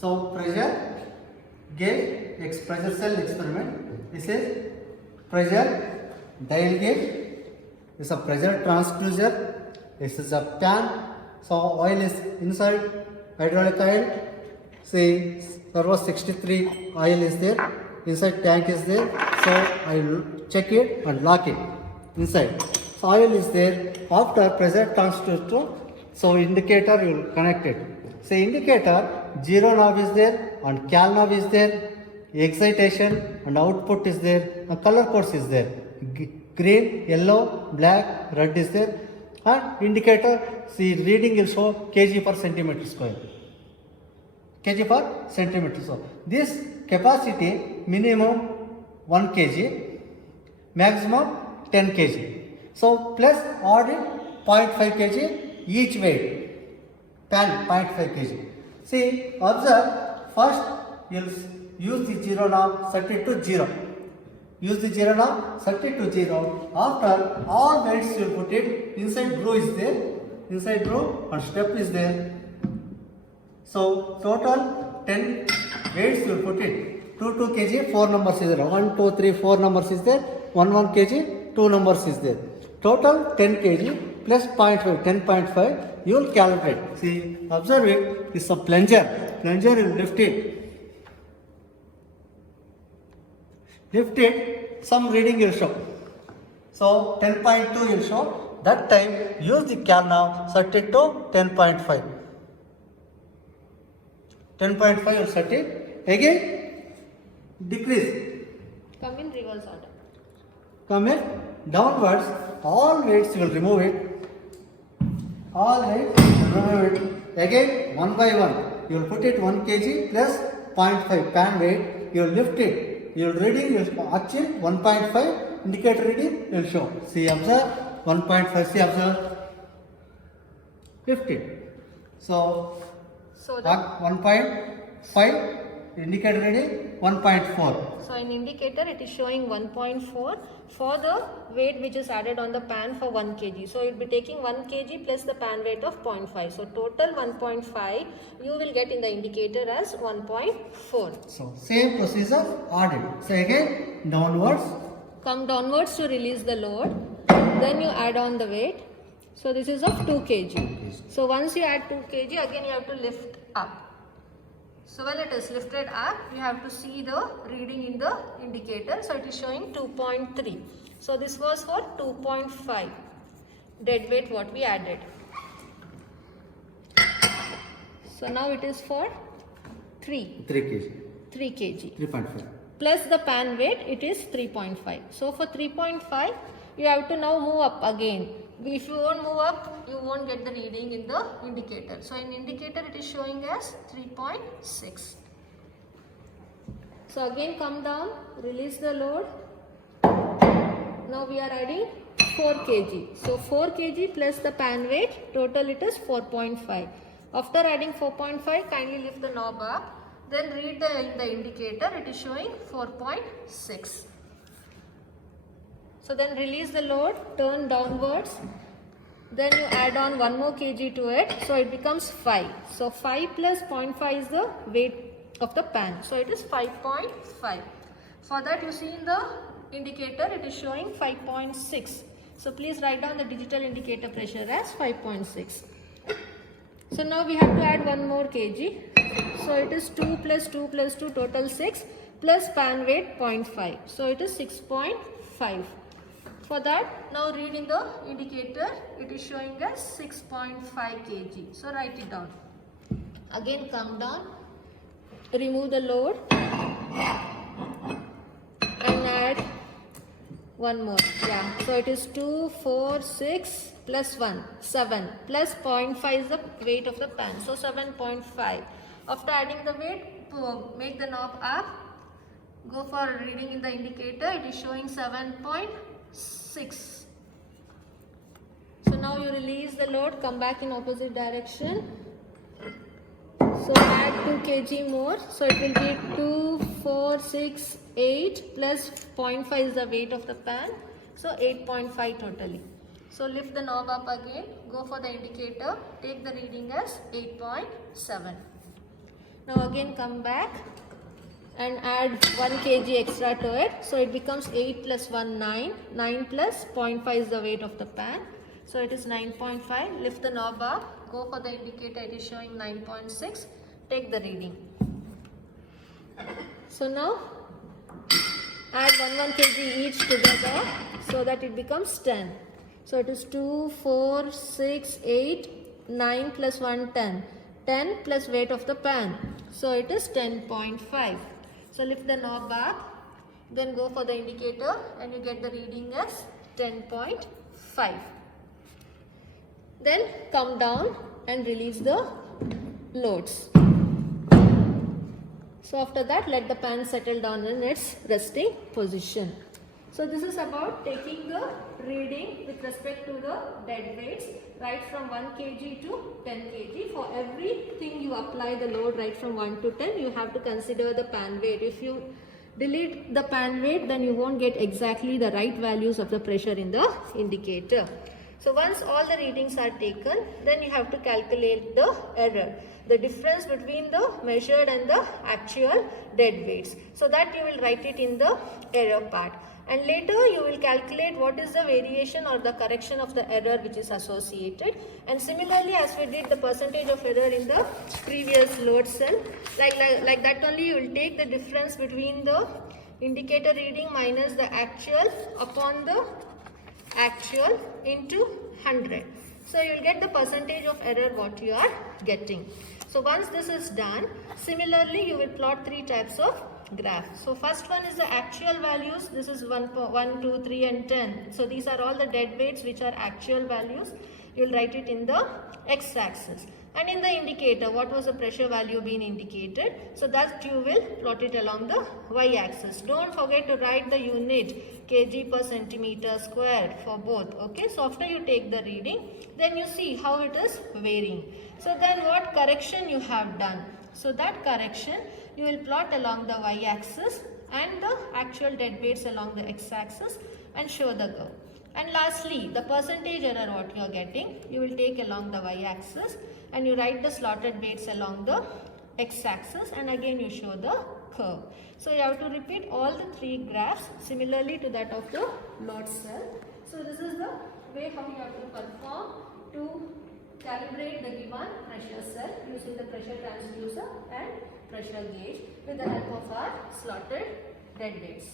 So pressure gauge, pressure cell experiment. This is pressure dial gauge. This is a pressure transducer. This is a pan. So oil is inside, hydraulic oil. See, servo 63 oil is there. Inside tank is there. So I check it and lock it inside. So oil is there. After pressure transducer, so indicator you will connect it. So indicator, zero knob is there and cal knob is there. Excitation and output is there. And color codes is there. Green, yellow, black, red is there. And indicator, see reading will show kg per centimeter square. Kg per centimeter square. This capacity minimum 1 kg, maximum 10 kg. So plus add it 0.5 kg each weight. Pan 0.5 kg. See, observe, first you will use the zero knob, set it to 0. Use the zero knob, set it to 0. After all weights you put it, inside groove is there, inside groove and step is there. So total 10 weights you put it. 2 kg, 4 numbers is there. 1, 2, 3, 4 numbers is there. 1 kg, 2 numbers is there. Total 10 kg plus 0.5, 10.5 you will calibrate. See, observe it. This is a plunger. Plunger will lift it. Lift it, some reading will show. So 10.2 will show. That time use the cal knob, set it to 10.5. 10.5 will set it. Again decrease. Come in reverse order. Come in downwards. All weights will remove it. All weights will remove it. Again 1 by 1. You will put it 1 kg plus 0.5 pan weight. You will lift it. Your reading will achieve 1.5, indicator reading will show. See, observe 1.5, see, observe 50. So that 1.5, indicator reading 1.4. So in indicator it is showing 1.4 for the weight which is added on the pan for 1 kg. So it will be taking 1 kg plus the pan weight of 0.5. So total 1.5 you will get in the indicator as 1.4. So same procedure added. So again downwards. Come downwards to release the load. Then you add on the weight. So this is of 2 kg. So once you add 2 kg, again you have to lift up. So when it is lifted up, you have to see the reading in the indicator. So it is showing 2.3. So this was for 2.5 dead weight what we added. So now it is for 3 kg. 3 kg. 3.5. Plus the pan weight, it is 3.5. So for 3.5, you have to now move up again. If you won't move up, you won't get the reading in the indicator. So in indicator, it is showing as 3.6. So again come down, release the load. Now we are adding 4 kg. So 4 kg plus the pan weight, total it is 4.5. After adding 4.5, kindly lift the knob up. Then read in the indicator, it is showing 4.6. So then release the load, turn downwards. Then you add on 1 more kg to it. So it becomes 5. So 5 plus 0.5 is the weight of the pan. So it is 5.5. For that you see in the indicator, it is showing 5.6. So please write down the digital indicator pressure as 5.6. So now we have to add 1 more kg. So it is 2 plus 2 plus 2, total 6, plus pan weight 0.5. So it is 6.5. For that, now read in the indicator, it is showing as 6.5 kg. So write it down. Again come down, remove the load and add 1 more. Yeah, so it is 2, 4, 6 plus 1, 7 plus 0.5 is the weight of the pan. So 7.5. After adding the weight, make the knob up. Go for reading in the indicator. It is showing 7.6. So now you release the load, come back in opposite direction. So add 2 kg more. So it will be 2, 4, 6, 8 plus 0.5 is the weight of the pan. So 8.5 totally. So lift the knob up again. Go for the indicator. Take the reading as 8.7. Now again come back and add 1 kg extra to it. So it becomes 8 plus 1, 9. 9 plus 0.5 is the weight of the pan. So it is 9.5. Lift the knob up. Go for the indicator. It is showing 9.6. Take the reading. So now add 1 kg each together so that it becomes 10. So it is 2, 4, 6, 8, 9 plus 1, 10. 10 plus weight of the pan. So it is 10.5. So lift the knob up, then go for the indicator and you get the reading as 10.5. Then come down and release the loads. So after that, let the pan settle down in its resting position. So this is about taking the reading with respect to the dead weights right from 1 kg to 10 kg. For everything you apply the load right from 1 to 10, you have to consider the pan weight. If you delete the pan weight, then you won't get exactly the right values of the pressure in the indicator. So once all the readings are taken, then you have to calculate the error, the difference between the measured and the actual dead weights. So that you will write it in the error part. And later you will calculate what is the variation or the correction of the error which is associated. And similarly, as we did the percentage of error in the previous load cell, like that only you will take the difference between the indicator reading minus the actual upon the actual into 100. So you will get the percentage of error what you are getting. So once this is done, similarly you will plot 3 types of graph. So first one is the actual values. This is 1, 2, 3 and 10. So these are all the dead weights which are actual values. You will write it in the x-axis. And in the indicator, what was the pressure value being indicated? So that you will plot it along the y-axis. Don't forget to write the unit kg per centimeter squared for both. Okay, so after you take the reading, then you see how it is varying. So then what correction you have done? So that correction you will plot along the y-axis and the actual dead weights along the x-axis and show the curve. And lastly, the percentage error what you are getting, you will take along the y-axis and you write the slotted weights along the x-axis and again you show the curve. So you have to repeat all the 3 graphs similarly to that of the load cell. So this is the way how you have to perform to calibrate the given pressure cell using the pressure transducer and pressure gauge with the help of our slotted dead weights.